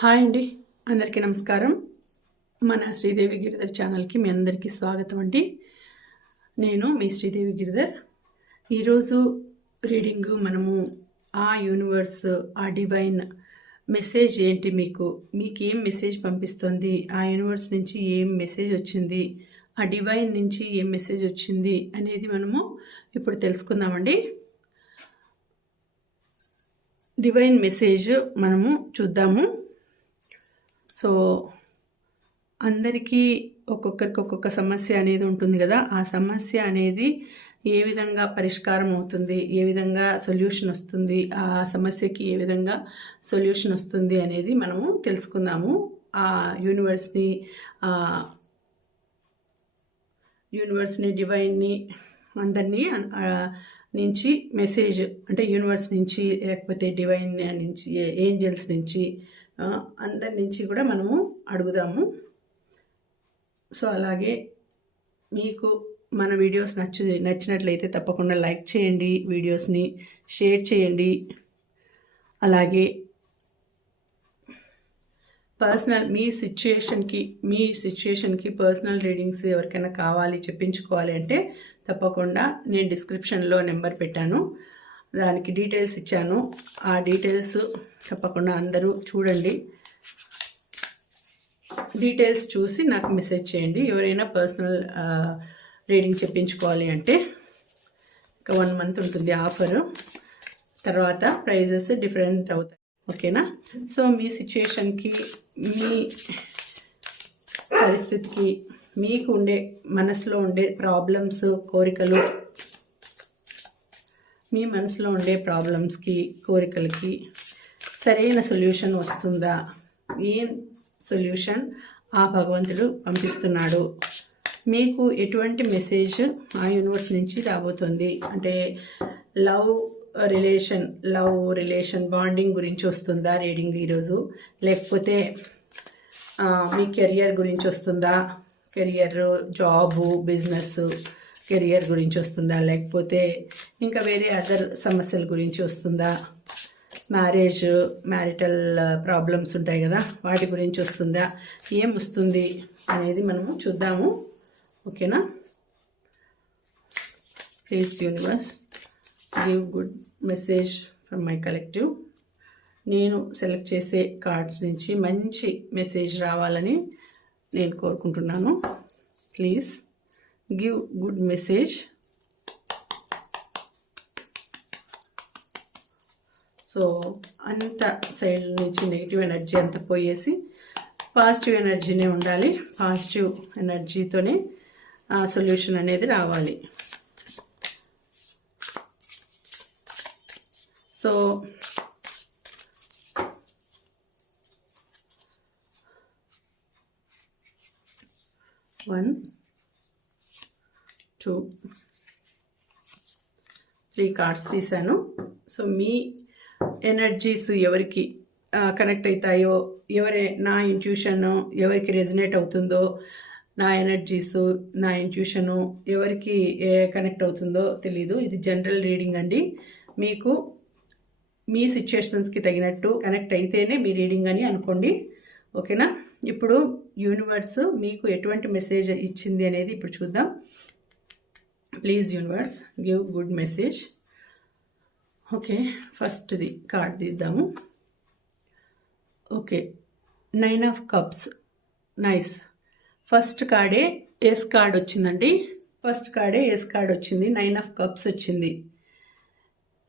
Hi అండి. అందరికీ నమస్కారం. మన శ్రీదేవి గిరిధర్ ఛానల్కి మీ అందరికీ స్వాగతం అండి. నేను మీ శ్రీదేవి గిరిధర్. ఈరోజు రీడింగ్ మనము ఆ యూనివర్స్ ఆ డివైన్ మెసేజ్ ఏంటి మీకు? మీకు ఏం మెసేజ్ పంపిస్తుంది? ఆ యూనివర్స్ నుంచి ఏం మెసేజ్ వచ్చింది? ఆ డివైన్ నుంచి ఏం మెసేజ్ వచ్చింది అనేది మనము ఇప్పుడు తెలుసుకుందామండి. డివైన్ మెసేజ్ మనము చూద్దాము. సో అందరికీ ఒక్కొక్కరికి ఒక్కొక్క సమస్య అనేది ఉంటుంది కదా. ఆ సమస్య అనేది ఏ విధంగా పరిష్కారం అవుతుంది? ఏ విధంగా సొల్యూషన్ వస్తుంది? ఆ సమస్యకి ఏ విధంగా సొల్యూషన్ వస్తుంది అనేది మనము తెలుసుకుందాము. ఆ యూనివర్స్ని యూనివర్స్ని డివైన్ని అందరినీ నుంచి మెసేజ్ అంటే యూనివర్స్ నుంచి లేకపోతే డివైన్ నుంచి ఏంజల్స్ నుంచి అందరి నుంచి కూడా మనము అడుగుదాము. సో అలాగే మీకు మన వీడియోస్ నచ్చు నచ్చినట్లయితే తప్పకుండా లైక్ చేయండి వీడియోస్ని షేర్ చేయండి. అలాగే పర్సనల్ మీ సిచ్యుయేషన్కి మీ సిచ్యుయేషన్కి పర్సనల్ రీడింగ్స్ ఎవరికైనా కావాలి చెప్పించుకోవాలి అంటే తప్పకుండా నేను డిస్క్రిప్షన్లో నెంబర్ పెట్టాను. దానికి డీటెయిల్స్ ఇచ్చాను. ఆ డీటెయిల్స్ తప్పకుండా అందరూ చూడండి. డీటెయిల్స్ చూసి నాకు మెసేజ్ చేయండి. ఎవరైనా పర్సనల్ రీడింగ్ చెప్పించుకోవాలి అంటే ఒక వన్ మంత్ ఉంటుంది ఆఫరు తర్వాత ప్రైజెస్ డిఫరెంట్ అవుతాయి. ఓకేనా సో మీ సిచ్యుయేషన్కి మీ పరిస్థితికి మీకు ఉండే మనసులో ఉండే ప్రాబ్లమ్స్ కోరికలు మీ మనసులో ఉండే ప్రాబ్లమ్స్కి కోరికలకి సరైన సొల్యూషన్ వస్తుందా? ఏం సొల్యూషన్ ఆ భగవంతుడు పంపిస్తున్నాడు. మీకు ఎటువంటి మెసేజ్ ఆ యూనివర్స్ నుంచి రాబోతుంది? అంటే love relation love relation bonding గురించి వస్తుందా రీడింగ్ ఈరోజు లేకపోతే మీ కెరియర్ గురించి వస్తుందా? కెరియర్ జాబు బిజినెస్ కెరియర్ గురించి వస్తుందా? లేకపోతే ఇంకా వేరే అదర్ సమస్యల గురించి వస్తుందా? మ్యారేజ్ మ్యారిటల్ ప్రాబ్లమ్స్ ఉంటాయి కదా వాటి గురించి వస్తుందా? ఏం వస్తుంది అనేది మనము చూద్దాము. ఓకేనా? Please universe give good message from my collective నేను సెలెక్ట్ చేసే కార్డ్స్ నుంచి మంచి మెసేజ్ రావాలని నేను కోరుకుంటున్నాను. Please give good message so అంత సైడ్ నుంచి నెగిటివ్ ఎనర్జీ అంత పోయేసి పాజిటివ్ ఎనర్జీనే ఉండాలి. పాజిటివ్ ఎనర్జీతోనే సొల్యూషన్ అనేది రావాలి. So one two three cards తీశాను. సో మీ ఎనర్జీస్ ఎవరికి కనెక్ట్ అవుతాయో ఎవరి నా ఇంట్యూషన్ ఎవరికి రెజినేట్ అవుతుందో నా ఎనర్జీస్ నా ఇంట్యూషను ఎవరికి ఏ కనెక్ట్ అవుతుందో తెలీదు. ఇది జనరల్ రీడింగ్ అండి. మీకు మీ సిచ్యుయేషన్స్కి తగినట్టు కనెక్ట్ అయితేనే మీ రీడింగ్ అని అనుకోండి. ఓకేనా ఇప్పుడు యూనివర్స్ మీకు ఎటువంటి మెసేజ్ ఇచ్చింది అనేది ఇప్పుడు చూద్దాం. Please universe give good message. Okay ఫస్ట్ది card తీద్దాము. Okay nine of cups. Nice. First కార్డే yes card వచ్చిందండి. ఫస్ట్ కార్డే ఎస్ కార్డ్ వచ్చింది. నైన్ ఆఫ్ కప్స్ వచ్చింది.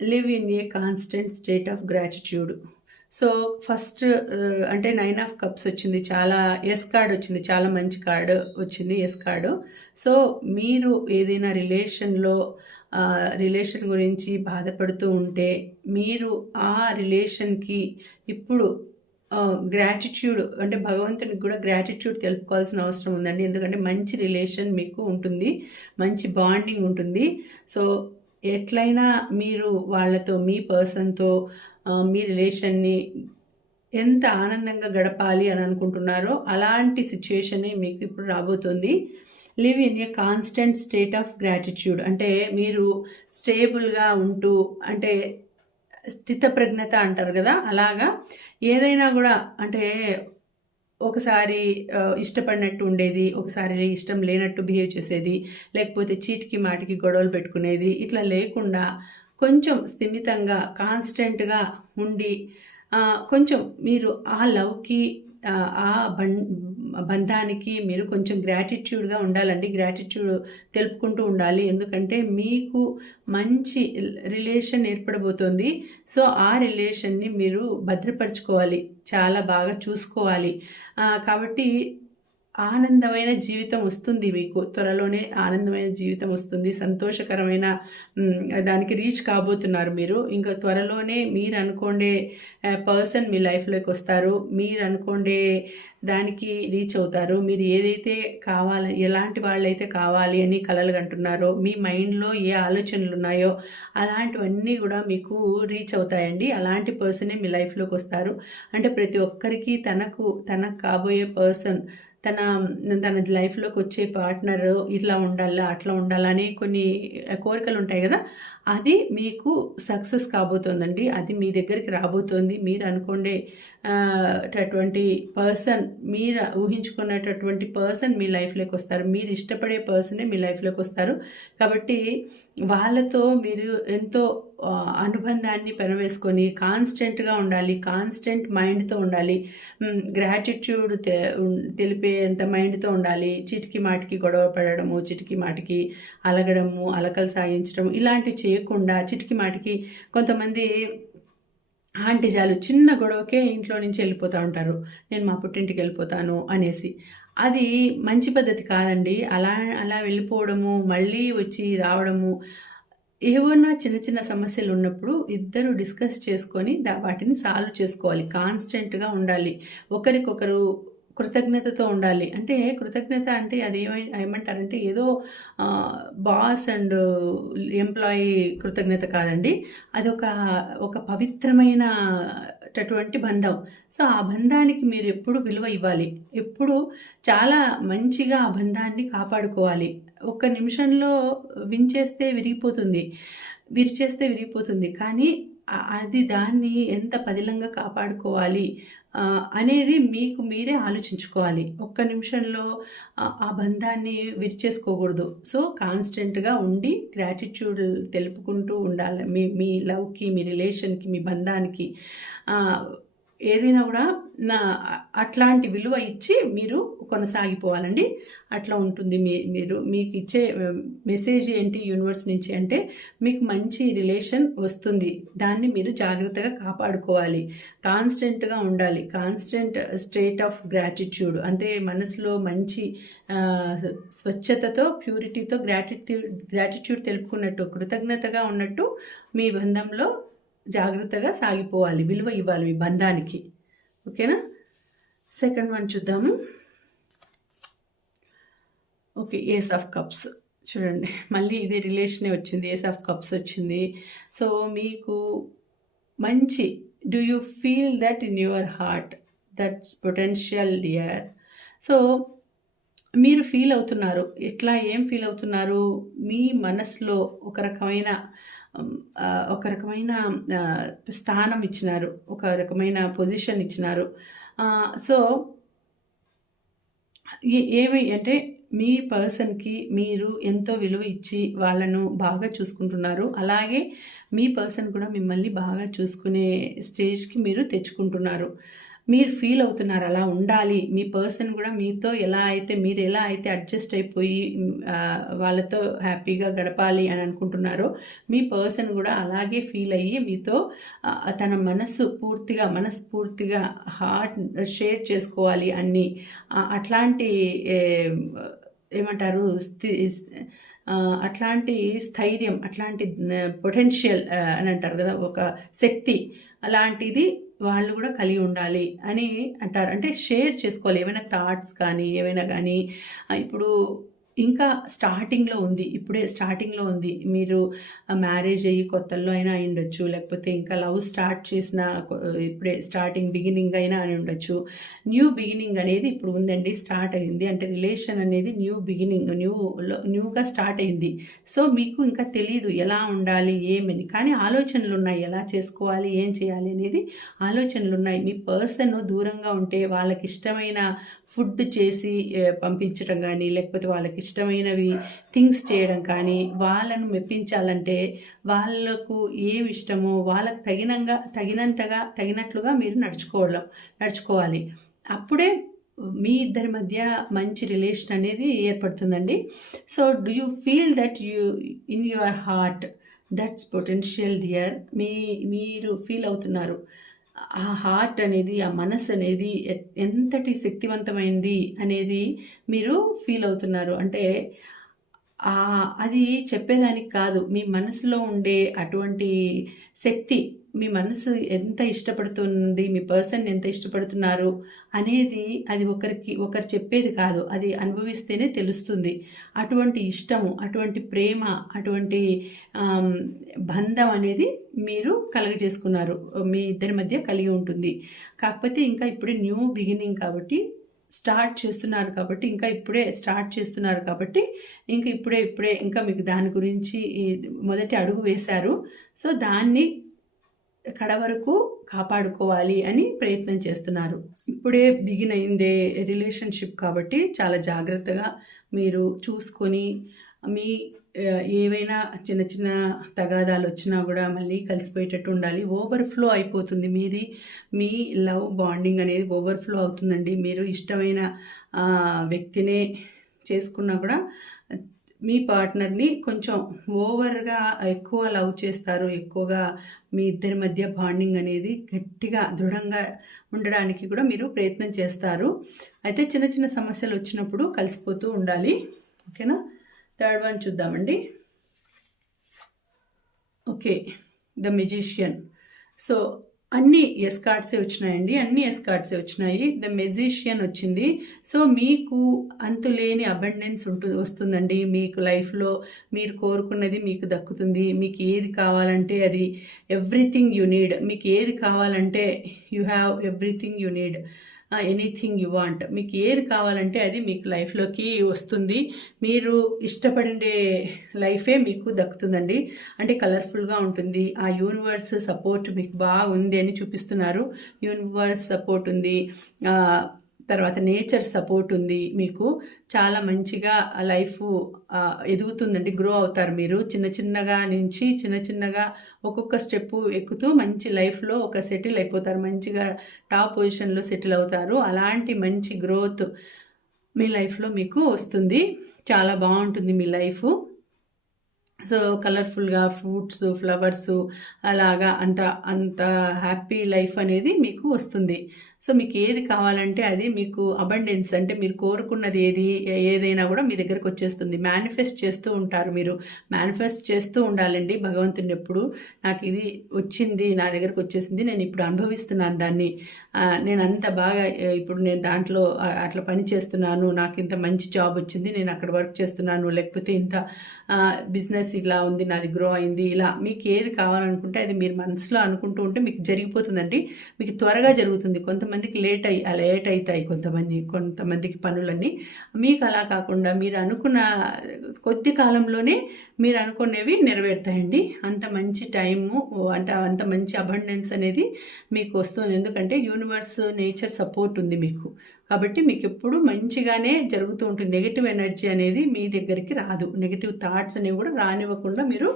Live in a constant state of gratitude. So first అంటే నైన్ ఆఫ్ కప్స్ వచ్చింది. చాలా yes card వచ్చింది. చాలా మంచి కార్డు వచ్చింది ఎస్ కార్డు సో మీరు ఏదైనా రిలేషన్లో రిలేషన్ గురించి బాధపడుతూ ఉంటే మీరు ఆ రిలేషన్కి ఇప్పుడు గ్రాటిట్యూడ్ అంటే భగవంతునికి కూడా గ్రాటిట్యూడ్ తెలుపుకోవాల్సిన అవసరం ఉందండి. ఎందుకంటే మంచి రిలేషన్ మీకు ఉంటుంది. మంచి బాండింగ్ ఉంటుంది. సో ఎట్లయినా మీరు వాళ్ళతో మీ పర్సన్తో మీ రిలేషన్ని ఎంత ఆనందంగా గడపాలి అని అనుకుంటున్నారో అలాంటి సిచ్యుయేషనే మీకు ఇప్పుడు రాబోతుంది. Live in a constant state of gratitude. అంటే మీరు స్టేబుల్గా ఉంటూ అంటే స్థితప్రజ్ఞత అంటారు కదా అలాగా ఏదైనా కూడా అంటే ఒకసారి ఇష్టపడినట్టు ఉండేది ఒకసారి ఇష్టం లేనట్టు బిహేవ్ చేసేది లేకపోతే చీటికి మాటికి గొడవలు పెట్టుకునేది ఇట్లా లేకుండా కొంచెం స్థిమితంగా కాన్స్టెంట్గా ఉండి కొంచెం మీరు ఆ లవ్కి ఆ, బం బంధానికి మీరు కొంచెం గ్రాటిట్యూడ్గా ఉండాలండి. గ్రాటిట్యూడ్ తెలుపుకుంటూ ఉండాలి. ఎందుకంటే మీకు మంచి రిలేషన్ ఏర్పడబోతోంది. సో ఆ రిలేషన్ని మీరు భద్రపరచుకోవాలి. చాలా బాగా చూసుకోవాలి. కాబట్టి ఆనందమైన జీవితం వస్తుంది మీకు. త్వరలోనే ఆనందమైన జీవితం వస్తుంది. సంతోషకరమైన దానికి రీచ్ కాబోతున్నారు మీరు. ఇంకా త్వరలోనే మీరు అనుకోండే పర్సన్ మీ లైఫ్లోకి వస్తారు. మీరు అనుకోండే దానికి రీచ్ అవుతారు. మీరు ఏదైతే కావాలి ఎలాంటి వాళ్ళైతే కావాలి అని కలలు కంటున్నారో మీ మైండ్లో ఏ ఆలోచనలు ఉన్నాయో అలాంటివన్నీ కూడా మీకు రీచ్ అవుతాయండి. అలాంటి పర్సనే మీ లైఫ్లోకి వస్తారు. అంటే ప్రతి ఒక్కరికి తనకు తనకు కాబోయే పర్సన్ తన తన లైఫ్లోకి వచ్చే పార్ట్నర్ ఇట్లా ఉండాలా అట్లా ఉండాలా అని కొన్ని కోరికలు ఉంటాయి కదా అది మీకు సక్సెస్ కాబోతోందండి. అది మీ దగ్గరికి రాబోతోంది. మీరు అనుకోండే పర్సన్ మీరు ఊహించుకున్నటటువంటి పర్సన్ మీ లైఫ్లోకి వస్తారు. మీరు ఇష్టపడే పర్సనే మీ లైఫ్లోకి వస్తారు. కాబట్టి వాళ్ళతో మీరు ఎంతో అనుబంధాన్ని పెనవేసుకొని కాన్స్టెంట్గా ఉండాలి కాన్స్టెంట్ మైండ్తో ఉండాలి గ్రాటిట్యూడ్ తెలిపేంత మైండ్తో ఉండాలి చిటికి మాటికి గొడవ పడడము చిటికి మాటికి అలగడము అలకలు సాగించడం ఇలాంటివి చేయకుండా చిటికి మాటికి కొంతమంది ఆంటీ చాలు చిన్న గొడవకే ఇంట్లో నుంచి వెళ్ళిపోతూ ఉంటారు. నేను మా పుట్టింటికి వెళ్ళిపోతాను అనేసి. అది మంచి పద్ధతి కాదండి. అలా అలా వెళ్ళిపోవడము మళ్ళీ వచ్చి రావడము ఏవన్నా చిన్న చిన్న సమస్యలు ఉన్నప్పుడు ఇద్దరు డిస్కస్ చేసుకొని వాటిని సాల్వ్ చేసుకోవాలి. కాన్స్టెంట్గా ఉండాలి. ఒకరికొకరు కృతజ్ఞతతో ఉండాలి. అంటే కృతజ్ఞత అంటే అది ఏమై ఏమంటారంటే ఏదో బాస్ అండ్ ఎంప్లాయీ కృతజ్ఞత కాదండి. అది ఒక ఒక పవిత్రమైన అటువంటి బంధం. సో ఆ బంధానికి మీరు ఎప్పుడు విలువ ఇవ్వాలి. ఎప్పుడు చాలా మంచిగా ఆ బంధాన్ని కాపాడుకోవాలి. ఒక్క నిమిషంలో వించేస్తే విరిగిపోతుంది. విరిచేస్తే విరిగిపోతుంది. కానీ అది దాన్ని ఎంత పదిలంగా కాపాడుకోవాలి అనేది మీకు మీరే ఆలోచించుకోవాలి. ఒక్క నిమిషంలో ఆ- బంధాన్ని విరిచేసుకోకూడదు. సో కాన్స్టెంట్గా ఉండి గ్రాటిట్యూడ్ తెలుపుకుంటూ ఉండాలి. మీ మీ లవ్కి మీ రిలేషన్కి మీ బంధానికి ఏదైనా కూడా నా అట్లాంటి విలువ ఇచ్చి మీరు కొనసాగిపోవాలండి. అట్లా ఉంటుంది మీ మీరు మీకు ఇచ్చే మెసేజ్ ఏంటి యూనివర్స్ నుంచి అంటే మీకు మంచి రిలేషన్ వస్తుంది. దాన్ని మీరు జాగ్రత్తగా కాపాడుకోవాలి. కాన్స్టెంట్గా ఉండాలి. Constant state of gratitude. అంటే మనసులో మంచి స్వచ్ఛతతో ప్యూరిటీతో గ్రాటిట్యూడ్ గ్రాటిట్యూడ్ తెలుపుకున్నట్టు కృతజ్ఞతగా ఉన్నట్టు మీ బంధంలో జాగ్రత్తగా సాగిపోవాలి. విలువ ఇవ్వాలి మీ బంధానికి. ఓకేనా? సెకండ్ వన్ చూద్దాము. ఓకే ఏస్ ఆఫ్ కప్స్ చూడండి మళ్ళీ ఇదే రిలేషనే వచ్చింది ఏస్ ఆఫ్ కప్స్ వచ్చింది. సో మీకు మంచి do you feel that in your heart that's potential dear so మీరు ఫీల్ అవుతున్నారు ఎట్లా ఏం ఫీల్ అవుతున్నారు? మీ మనసులో ఒక రకమైన ఒక రకమైన స్థానం ఇచ్చినారు. ఒక రకమైన పొజిషన్ ఇచ్చినారు. సో ఏమి అంటే మీ పర్సన్కి మీరు ఎంతో విలువ ఇచ్చి వాళ్ళను బాగా చూసుకుంటున్నారు. అలాగే మీ పర్సన్ కూడా మిమ్మల్ని బాగా చూసుకునే స్టేజ్కి మీరు తెచ్చుకుంటున్నారు. మీరు ఫీల్ అవుతున్నారు అలా ఉండాలి. మీ పర్సన్ కూడా మీతో ఎలా అయితే మీరు ఎలా అయితే అడ్జస్ట్ అయిపోయి వాళ్ళతో హ్యాపీగా గడపాలి అని అనుకుంటున్నారో మీ పర్సన్ కూడా అలాగే ఫీల్ అయ్యి మీతో తన మనస్సు పూర్తిగా మనస్ఫూర్తిగా హార్ట్ షేర్ చేసుకోవాలి అన్నీ. అట్లాంటి ఏమంటారు స్థి అట్లాంటి స్థైర్యం అట్లాంటి పొటెన్షియల్ అని అంటారు కదా ఒక శక్తి. అలాంటిది వాళ్ళు కూడా కలిగి ఉండాలి అని అంటారు. అంటే షేర్ చేసుకోవాలి. ఏమైనా థాట్స్ కానీ ఏమైనా కానీ ఇప్పుడు ఇంకా స్టార్టింగ్లో ఉంది ఇప్పుడే స్టార్టింగ్లో ఉంది. మీరు మ్యారేజ్ అయ్యి కొత్తల్లో అయినా అయి ఉండొచ్చు లేకపోతే ఇంకా లవ్ స్టార్ట్ చేసిన ఇప్పుడే స్టార్టింగ్ బిగినింగ్ అయినా అని ఉండొచ్చు న్యూ బిగినింగ్ అనేది ఇప్పుడు ఉందండి స్టార్ట్ అయింది అంటే రిలేషన్ అనేది న్యూ బిగినింగ్ న్యూ న్యూగా స్టార్ట్ అయింది సో మీకు ఇంకా తెలియదు ఎలా ఉండాలి ఏమని. కానీ ఆలోచనలు ఉన్నాయి ఎలా చేసుకోవాలి ఏం చేయాలి అనేది ఆలోచనలు ఉన్నాయి. మీ పర్సన్ దూరంగా ఉంటే వాళ్ళకి ఇష్టమైన ఫుడ్ చేసి పంపించడం కానీ లేకపోతే వాళ్ళకి ఇష్టమైనవి థింగ్స్ చేయడం కానీ వాళ్ళను మెప్పించాలంటే వాళ్ళకు ఏమి ఇష్టమో వాళ్ళకు తగినంగా తగినంతగా తగినట్లుగా మీరు నడుచుకోవడం నడుచుకోవాలి. అప్పుడే మీ ఇద్దరి మధ్య మంచి రిలేషన్ అనేది ఏర్పడుతుందండి. So do you feel that you in your heart that's potential dear మీ మీరు ఫీల్ అవుతున్నారు. ఆ హార్ట్ అనేది ఆ మనసు అనేది ఎంతటి శక్తివంతమైంది అనేది మీరు ఫీల్ అవుతున్నారు. అంటే అది చెప్పేదానికి కాదు. మీ మనసులో ఉండే అటువంటి శక్తి మీ మనసు ఎంత ఇష్టపడుతుంది మీ పర్సన్ ఎంత ఇష్టపడుతున్నారు అనేది అది ఒకరికి ఒకరు చెప్పేది కాదు. అది అనుభవిస్తేనే తెలుస్తుంది. అటువంటి ఇష్టము అటువంటి ప్రేమ అటువంటి బంధం అనేది మీరు కలుగజేసుకున్నారు. మీ ఇద్దరి మధ్య కలిగి ఉంటుంది. కాకపోతే ఇంకా ఇప్పుడు న్యూ బిగినింగ్ కాబట్టి స్టార్ట్ చేస్తున్నారు కాబట్టి ఇంకా ఇప్పుడే స్టార్ట్ చేస్తున్నారు కాబట్టి ఇంకా ఇప్పుడే ఇప్పుడే ఇంకా మీకు దాని గురించి మొదటి అడుగు వేశారు. సో దాన్ని ఎక్కడ వరకు కాపాడుకోవాలి అని ప్రయత్నం చేస్తున్నారు. ఇప్పుడే బిగిన్ అయిందే రిలేషన్షిప్ కాబట్టి చాలా జాగ్రత్తగా మీరు చూసుకొని మీ ఏవైనా చిన్న చిన్న తగాదాలు వచ్చినా కూడా మళ్ళీ కలిసిపోయేటట్టు ఉండాలి. ఓవర్ఫ్లో అయిపోతుంది. మీది మీ లవ్ బాండింగ్ అనేది ఓవర్ఫ్లో అవుతుందండి. మీరు ఇష్టమైన వ్యక్తినే చేసుకున్నా కూడా మీ పార్ట్నర్ని కొంచెం ఓవర్గా ఎక్కువ లవ్ చేస్తారు ఎక్కువగా మీ ఇద్దరి మధ్య బాండింగ్ అనేది గట్టిగా దృఢంగా ఉండడానికి కూడా మీరు ప్రయత్నం చేస్తారు. అయితే చిన్న చిన్న సమస్యలు వచ్చినప్పుడు కలిసిపోతూ ఉండాలి. ఓకేనా? థర్డ్ వన్ చూద్దామండి. Okay the magician. సో అన్ని ఎస్ కార్డ్సే వచ్చినాయండి. అన్ని ఎస్ కార్డ్సే వచ్చినాయి. ద మెజిషియన్ వచ్చింది. సో మీకు అంతులేని అబండెన్స్ ఉంటుంది వస్తుందండి. మీకు లైఫ్లో మీరు కోరుకున్నది మీకు దక్కుతుంది. మీకు ఏది కావాలంటే అది ఎవ్రీథింగ్ యు నీడ్ మీకు ఏది కావాలంటే you have everything you need anything you want మీకు ఏది కావాలంటే అది మీకు లైఫ్లోకి వస్తుంది. మీరు ఇష్టపడే లైఫే మీకు దక్కుతుందండి. అంటే కలర్ఫుల్గా ఉంటుంది. ఆ యూనివర్స్ సపోర్ట్ మీకు బాగుంది అని చూపిస్తున్నారు. యూనివర్స్ సపోర్ట్ ఉంది. తర్వాత నేచర్ సపోర్ట్ ఉంది. మీకు చాలా మంచిగా లైఫ్ ఎదుగుతుందండి. గ్రో అవుతారు మీరు. చిన్న చిన్నగా నుంచి చిన్న చిన్నగా ఒక్కొక్క స్టెప్ ఎక్కుతూ మంచి లైఫ్లో ఒక సెటిల్ అయిపోతారు. మంచిగా టాప్ పొజిషన్లో సెటిల్ అవుతారు. అలాంటి మంచి గ్రోత్ మీ లైఫ్లో మీకు వస్తుంది. చాలా బాగుంటుంది మీ లైఫ్. సో కలర్ఫుల్గా ఫ్రూట్స్ ఫ్లవర్స్ అలాగా అంత అంత హ్యాపీ లైఫ్ అనేది మీకు వస్తుంది. సో మీకు ఏది కావాలంటే అది మీకు అబండెన్స్ అంటే మీరు కోరుకున్నది ఏది ఏదైనా కూడా మీ దగ్గరకు వచ్చేస్తుంది. మేనిఫెస్ట్ చేస్తూ ఉంటారు మీరు. మేనిఫెస్ట్ చేస్తూ ఉండాలండి. భగవంతుని ఎప్పుడు నాకు ఇది వచ్చింది నా దగ్గరకు వచ్చేసింది నేను ఇప్పుడు అనుభవిస్తున్నాను దాన్ని. నేను అంత బాగా ఇప్పుడు నేను దాంట్లో అట్లా పని చేస్తున్నాను నాకు ఇంత మంచి జాబ్ వచ్చింది నేను అక్కడ వర్క్ చేస్తున్నాను లేకపోతే ఇంత బిజినెస్ ఇలా ఉంది నాది గ్రో అయింది ఇలా మీకు ఏది కావాలనుకుంటే అది మీరు మనసులో అనుకుంటూ ఉంటే మీకు జరిగిపోతుందండి. మీకు త్వరగా జరుగుతుంది. కొంత కొంతమందికి లేట్ అయ్యి లేట్ అవుతాయి కొంతమంది కొంతమందికి పనులన్నీ. మీకు అలా కాకుండా మీరు అనుకున్న కొద్ది కాలంలోనే మీరు అనుకునేవి నెరవేరుతాయండి. అంత మంచి టైము అంటే అంత మంచి అబండెన్స్ అనేది మీకు వస్తుంది. ఎందుకంటే యూనివర్స్ నేచర్ సపోర్ట్ ఉంది మీకు. కాబట్టి మీకు ఎప్పుడు మంచిగానే జరుగుతూ ఉంటుంది. నెగిటివ్ ఎనర్జీ అనేది మీ దగ్గరికి రాదు. నెగిటివ్ థాట్స్ అనేవి కూడా రానివ్వకుండా మీరు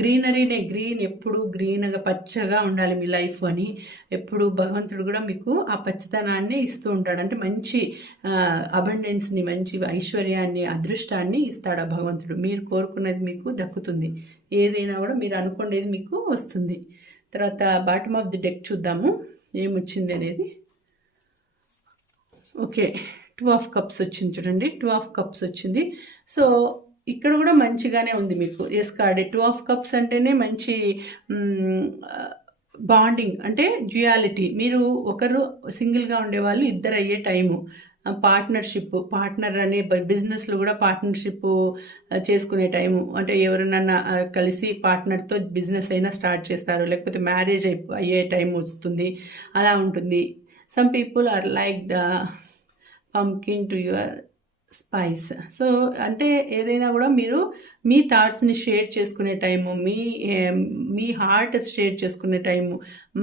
గ్రీనరీనే గ్రీన్ ఎప్పుడు గ్రీన్గా పచ్చగా ఉండాలి మీ లైఫ్ అని. ఎప్పుడు భగవంతుడు కూడా మీకు ఆ పచ్చదనాన్ని ఇస్తూ ఉంటాడు. అంటే మంచి అబండెన్స్ని మంచి ఐశ్వర్యాన్ని అదృష్టాన్ని ఇస్తాడు ఆ భగవంతుడు. మీరు కోరుకున్న అనుకున్నది మీకు దక్కుతుంది. ఏదైనా కూడా మీరు అనుకునేది మీకు వస్తుంది. తర్వాత బాటమ్ ఆఫ్ ది డెక్ చూద్దాము. ఏమొచ్చింది అనేది? ఓకే. టూ ఆఫ్ కప్స్ వచ్చింది చూడండి. టూ ఆఫ్ కప్స్ వచ్చింది. సో ఇక్కడ కూడా మంచిగానే ఉంది మీకు. Ace card two of cups అంటేనే మంచి బాండింగ్ అంటే డ్యుయాలిటీ మీరు ఒకరు సింగిల్గా ఉండేవాళ్ళు ఇద్దరు అయ్యే టైము పార్ట్నర్షిప్ పార్ట్నర్ అనే బిజినెస్లో కూడా పార్ట్నర్షిప్ చేసుకునే టైము. అంటే ఎవరినన్నా కలిసి పార్ట్నర్తో బిజినెస్ అయినా స్టార్ట్ చేస్తారు. లేకపోతే మ్యారేజ్ అయ్యే టైం వస్తుంది. అలా ఉంటుంది. Some people are like the pumpkin to your spice. So అంటే ఏదైనా కూడా మీరు మీ థాట్స్ని షేర్ చేసుకునే టైము మీ మీ హార్ట్ షేర్ చేసుకునే టైము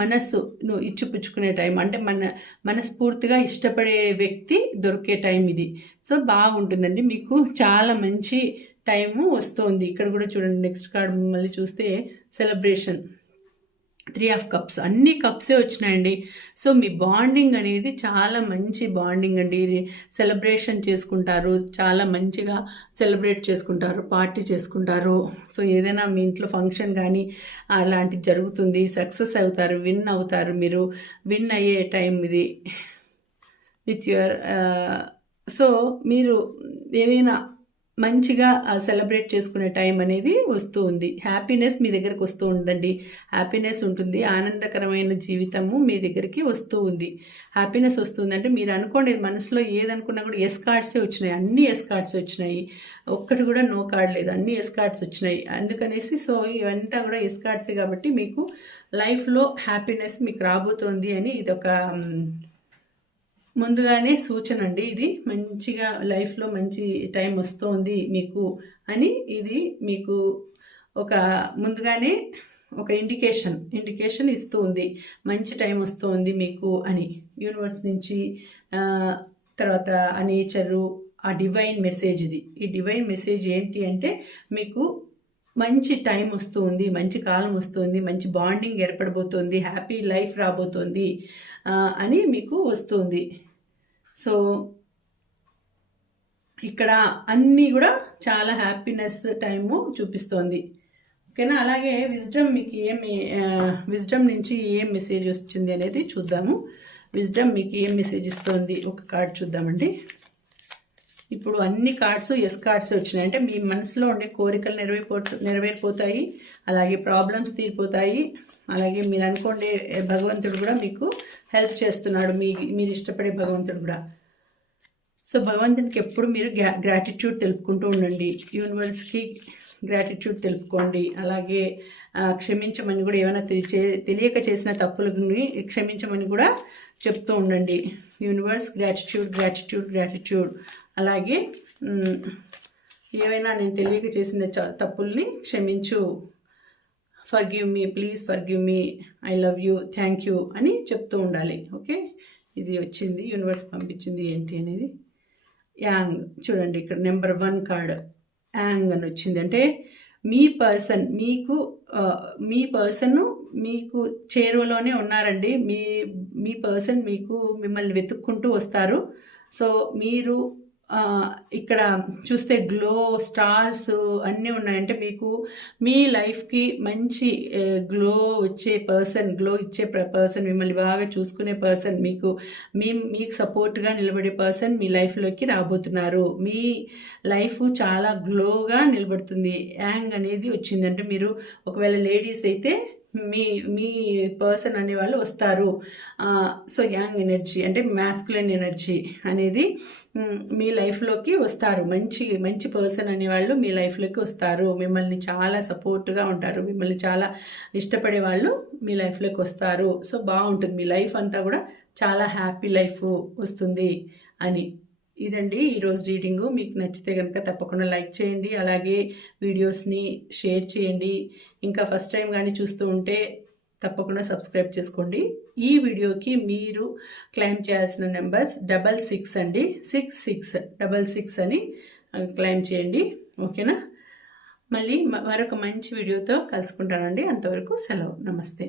మనస్సు నువ్వు ఇచ్చిపుచ్చుకునే టైం అంటే మన మనస్ఫూర్తిగా ఇష్టపడే వ్యక్తి దొరికే టైం ఇది. సో బాగుంటుందండి. మీకు చాలా మంచి టైము వస్తుంది. ఇక్కడ కూడా చూడండి నెక్స్ట్ కార్డ్ మళ్ళీ చూస్తే సెలబ్రేషన్. త్రీ ఆఫ్ కప్స్ అన్ని కప్సే వచ్చినాయండి. సో మీ బాండింగ్ అనేది చాలా మంచి బాండింగ్ అండి. సెలబ్రేషన్ చేసుకుంటారు చాలా మంచిగా సెలబ్రేట్ చేసుకుంటారు పార్టీ చేసుకుంటారు. సో ఏదైనా మీ ఇంట్లో ఫంక్షన్ కానీ అలాంటివి జరుగుతుంది సక్సెస్ అవుతారు విన్ అవుతారు మీరు. విన్ అయ్యే టైం ఇది. విత్ యువర్ సో మీరు ఏదైనా మంచిగా సెలబ్రేట్ చేసుకునే టైం అనేది వస్తూ ఉంది. హ్యాపీనెస్ మీ దగ్గరకు వస్తూ ఉందండి. హ్యాపీనెస్ ఉంటుంది. ఆనందకరమైన జీవితము మీ దగ్గరికి వస్తూ ఉంది. హ్యాపీనెస్ వస్తుందంటే మీరు అనుకోండి మనసులో ఏదనుకున్నా కూడా ఎస్ కార్డ్సే వచ్చినాయి. అన్ని ఎస్ కార్డ్స్ వచ్చినాయి. ఒక్కటి కూడా నో కార్డ్ లేదు. అన్ని ఎస్ కార్డ్స్ వచ్చినాయి. అందుకనేసి సో ఇవంతా కూడా ఎస్ కార్డ్సే కాబట్టి మీకు లైఫ్లో హ్యాపీనెస్ మీకు రాబోతోంది అని ఇదొక ముందుగానే సూచన అండి ఇది మంచిగా లైఫ్లో మంచి టైం వస్తుంది మీకు అని ఇది మీకు ఒక ముందుగానే ఒక ఇండికేషన్ ఇండికేషన్ ఇస్తూ ఉంది మంచి టైం వస్తుంది మీకు అని. యూనివర్స్ నుంచి తర్వాత ఆ నేచరు ఆ డివైన్ మెసేజ్ ఇది. ఈ డివైన్ మెసేజ్ ఏంటి అంటే మీకు మంచి టైం వస్తుంది మంచి కాలం వస్తుంది మంచి బాండింగ్ ఏర్పడబోతుంది హ్యాపీ లైఫ్ రాబోతోంది అని మీకు వస్తుంది. సో ఇక్కడ అన్నీ కూడా చాలా హ్యాపీనెస్ టైము చూపిస్తోంది. ఓకేనా? అలాగే విజ్డమ్ మీకు ఏమి విజ్డమ్ నుంచి ఏం మెసేజ్ వచ్చింది అనేది చూద్దాము. విజ్డమ్ మీకు ఏం మెసేజ్ ఇస్తుంది? ఒక కార్డ్ చూద్దామండి. ఇప్పుడు అన్ని కార్డ్స్ ఎస్ కార్డ్స్ వచ్చినాయి. అంటే మీ మనసులో ఉండే కోరికలు నెరవేరిపో నెరవేరిపోతాయి. అలాగే ప్రాబ్లమ్స్ తీరిపోతాయి. అలాగే మీరు అనుకోండి భగవంతుడు కూడా మీకు హెల్ప్ చేస్తున్నాడు. మీ మీరు ఇష్టపడే భగవంతుడు కూడా. సో భగవంతునికి ఎప్పుడు మీరు గ్రా గ్రాటిట్యూడ్ తెలుపుకుంటూ ఉండండి. యూనివర్స్కి గ్రాటిట్యూడ్ తెలుపుకోండి. అలాగే క్షమించమని కూడా ఏమైనా తె- చే- తెలియక చేసిన తప్పులని క్షమించమని కూడా చెప్తూ ఉండండి. యూనివర్స్ గ్రాటిట్యూడ్ గ్రాటిట్యూడ్ గ్రాటిట్యూడ్ అలాగే ఏవైనా నేను తెలియక చేసిన చ- తప్పుల్ని క్షమించు. Forgive me please forgive me I love you thank you అని చెప్తూ ఉండాలి ఓకే? ఇది వచ్చింది యూనివర్స్ పంపించింది ఏంటి అనేది. యాంగ్ చూడండి ఇక్కడ నెంబర్ వన్ కార్డ్ యాంగ్ అని వచ్చింది. అంటే మీ పర్సన్ మీకు మీ పర్సన్ మీకు చేరువలోనే ఉన్నారండి. మీ మీ పర్సన్ మీకు మిమ్మల్ని వెతుక్కుంటూ వస్తారు. సో మీరు ఇక్కడ చూస్తే గ్లో స్టార్స్ అన్నీ ఉన్నాయంటే మీకు మీ లైఫ్కి మంచి గ్లో వచ్చే పర్సన్ గ్లో ఇచ్చే పర్సన్ మిమ్మల్ని బాగా చూసుకునే పర్సన్ మీకు మీ మీకు సపోర్ట్గా నిలబడే పర్సన్ మీ లైఫ్లోకి రాబోతున్నారు. మీ లైఫ్ చాలా గ్లోగా నిలబడుతుంది. యాంగ్ అనేది వచ్చిందంటే మీరు ఒకవేళ లేడీస్ అయితే మీ మీ పర్సన్ అనేవాళ్ళు వస్తారు. సో యాంగ్ ఎనర్జీ అంటే మ్యాస్కులైన్ ఎనర్జీ అనేది మీ లైఫ్లోకి వస్తారు. మంచి మంచి పర్సన్ అనేవాళ్ళు మీ లైఫ్లోకి వస్తారు. మిమ్మల్ని చాలా సపోర్ట్గా ఉంటారు. మిమ్మల్ని చాలా ఇష్టపడే వాళ్ళు మీ లైఫ్లోకి వస్తారు. సో బాగుంటుంది. మీ లైఫ్ అంతా కూడా చాలా హ్యాపీ లైఫ్ వస్తుంది అని. ఇదండి ఈరోజు రీడింగు. మీకు నచ్చితే కనుక తప్పకుండా లైక్ చేయండి. అలాగే వీడియోస్ని షేర్ చేయండి. ఇంకా ఫస్ట్ టైం కానీ చూస్తూ ఉంటే తప్పకుండా సబ్స్క్రైబ్ చేసుకోండి. ఈ వీడియోకి మీరు క్లైమ్ చేయాల్సిన నెంబర్స్ డబల్ సిక్స్ అండి. సిక్స్ సిక్స్ డబల్ సిక్స్ అని క్లైమ్ చేయండి. ఓకేనా? మళ్ళీ మరొక మంచి వీడియోతో కలుసుకుంటానండి. అంతవరకు సెలవు. నమస్తే.